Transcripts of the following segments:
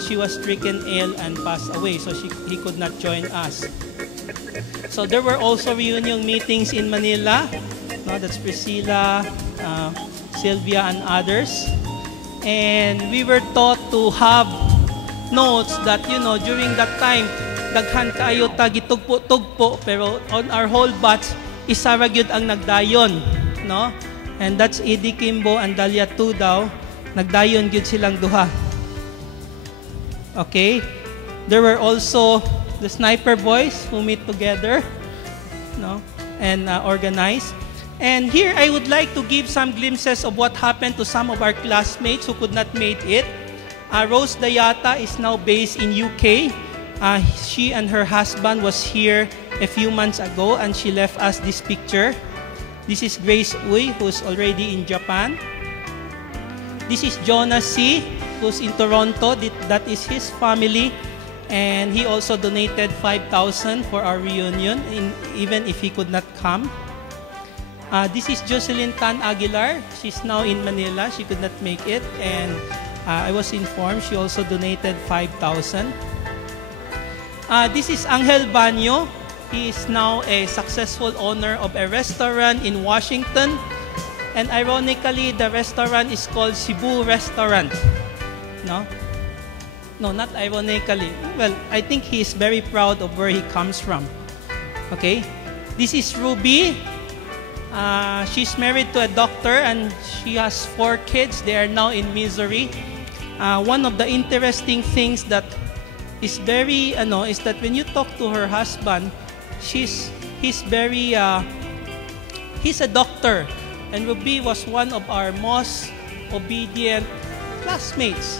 she was stricken ill and passed away, so he could not join us. So there were also reunion meetings in Manila. No, that's Priscilla, Sylvia, and others. And we were taught to have notes that, during that time, daghan kayo tagitugpo-tugpo, pero on our whole batch, isa ra gyud ang nagdayon. No? And that's Eddie Kimbo and Dalia Tudaw. Nagdayon gyud silang duha. Okay? There were also the Sniper Boys who meet together, no, and organize. And here I would like to give some glimpses of what happened to some of our classmates who could not make it. Rose Dayata is now based in UK. She and her husband was here a few months ago, and she left us this picture. This is Grace Uy, who's already in Japan. This is Jonas C., who's in Toronto. That is his family. And he also donated 5,000 for our reunion, even if he could not come. This is Jocelyn Tan Aguilar. She's now in Manila. She could not make it. And I was informed she also donated 5,000. This is Angel Banyo. He is now a successful owner of a restaurant in Washington. And ironically, the restaurant is called Cebu Restaurant. No? No, not ironically. Well, I think he is very proud of where he comes from. Okay? This is Ruby. She's married to a doctor and she has 4 kids. They are now in Missouri. One of the interesting things that is very, is that when you talk to her husband, he's a doctor. And Ruby was one of our most obedient classmates.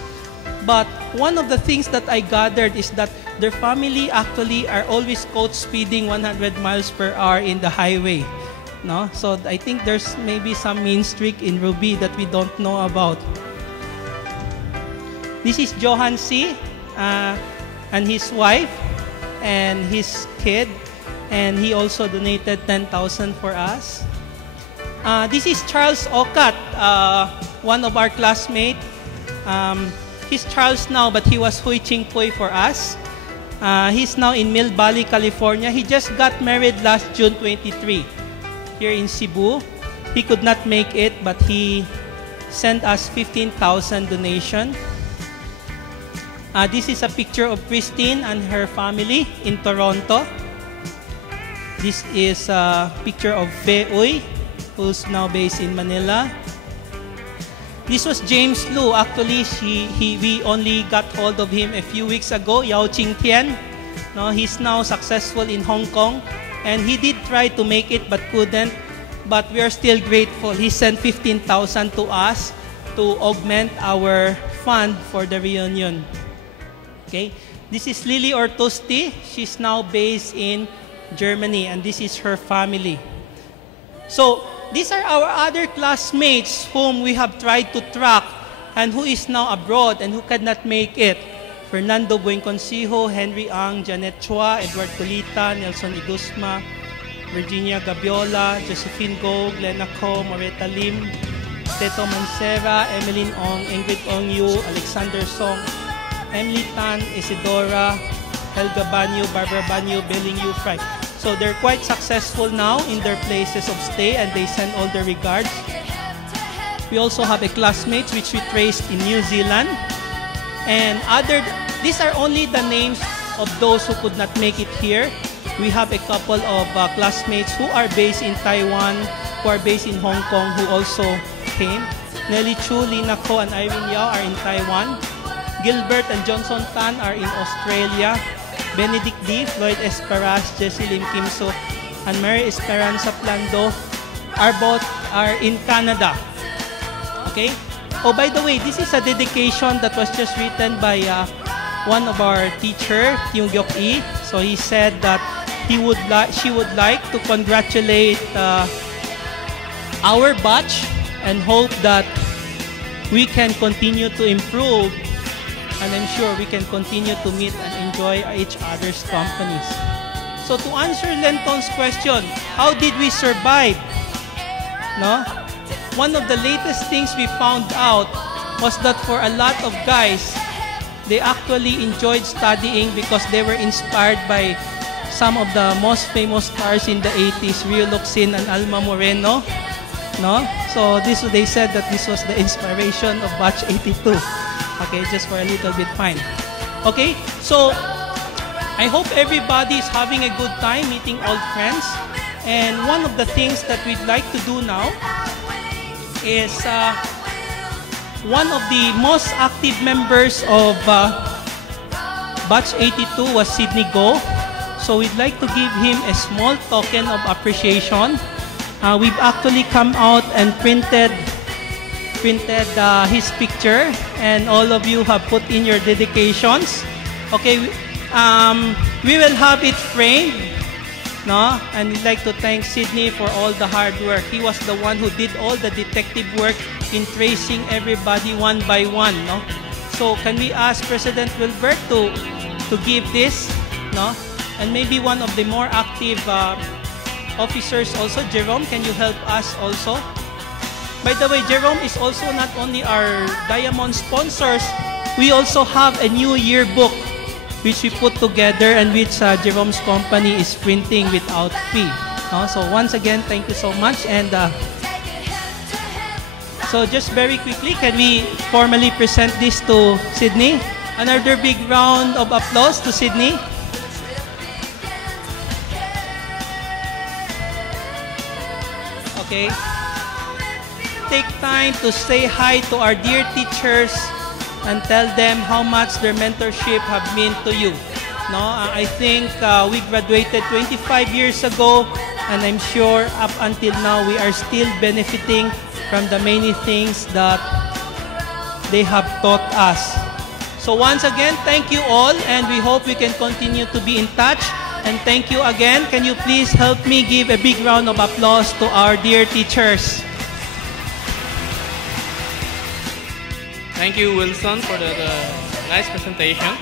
But one of the things that I gathered is that their family actually are always caught speeding 100 miles per hour in the highway. No? So I think there's maybe some mean streak in Ruby that we don't know about. This is Johan C. And his wife and his kid. And he also donated 10,000 for us. This is Charles Okat, one of our classmates. He's Charles now, but he was Hui Ching Pui for us. He's now in Mill Valley, California. He just got married last June 23 here in Cebu. He could not make it, but he sent us 15,000 donation. This is a picture of Christine and her family in Toronto. This is a picture of Fe Uy, who's now based in Manila. This was James Lu. Actually, we only got hold of him a few weeks ago. Yao Ching Tian. No, he's now successful in Hong Kong. And he did try to make it but couldn't. But we are still grateful. He sent 15,000 to us to augment our fund for the reunion. Okay. This is Lily Ortosti. She's now based in Germany. And this is her family. So, these are our other classmates whom we have tried to track and who is now abroad and who cannot make it. Fernando Buenconsijo, Henry Ang, Janet Chua, Edward Colita, Nelson Idusma, Virginia Gabiola, Josephine Go, Glenna Ko, Moreta Lim, Teto Mancera, Emeline Ong, Ingrid Ong Yu, Alexander Song, Emily Tan, Isidora, Helga Banyo, Barbara Banyo, Beling Yu Fry. So they're quite successful now in their places of stay and they send all their regards. We also have a classmates which we traced in New Zealand. And these are only the names of those who could not make it here. We have a couple of classmates who are based in Taiwan, who are based in Hong Kong, who also came. Nelly Chu, Lina Ko, and Irene Yao are in Taiwan. Gilbert and Johnson Tan are in Australia. Benedict D, Floyd Esperas, Jessie Lim Kimso, and Mary Esperanza Plando are in Canada. Okay? Oh, by the way, this is a dedication that was just written by one of our teacher, Kyung Gyok Yi. So he said that she would like to congratulate our batch and hope that we can continue to improve. And I'm sure we can continue to meet and enjoy each other's companies. So to answer Lenton's question, how did we survive? No? One of the latest things we found out was that for a lot of guys, They actually enjoyed studying because they were inspired by some of the most famous stars in the 80s, Rio Locsin and Alma Moreno. No? So they said that this was the inspiration of Batch 82. Okay, just for a little bit fine. Okay, so I hope everybody is having a good time meeting old friends. And one of the things that we'd like to do now is one of the most active members of Batch 82 was Sydney Go. So we'd like to give him a small token of appreciation. We've actually come out and printed his picture, and all of you have put in your dedications. Okay, we will have it framed, no? And we'd like to thank Sydney for all the hard work. He was the one who did all the detective work in tracing everybody one by one, no? So can we ask President Wilbert to give this, no? And maybe one of the more active officers also, Jerome, can you help us also? By the way, Jerome is also not only our Diamond sponsors, we also have a new yearbook which we put together and which Jerome's company is printing without fee. So once again, thank you so much. And so just very quickly, can we formally present this to Sydney? Another big round of applause to Sydney. Okay. Take time to say hi to our dear teachers and tell them how much their mentorship have meant to you. No, I think we graduated 25 years ago, and I'm sure up until now we are still benefiting from the many things that they have taught us. So once again, thank you all, and we hope we can continue to be in touch. And thank you again. Can you please help me give a big round of applause to our dear teachers? Thank you, Wilson, for the nice presentation.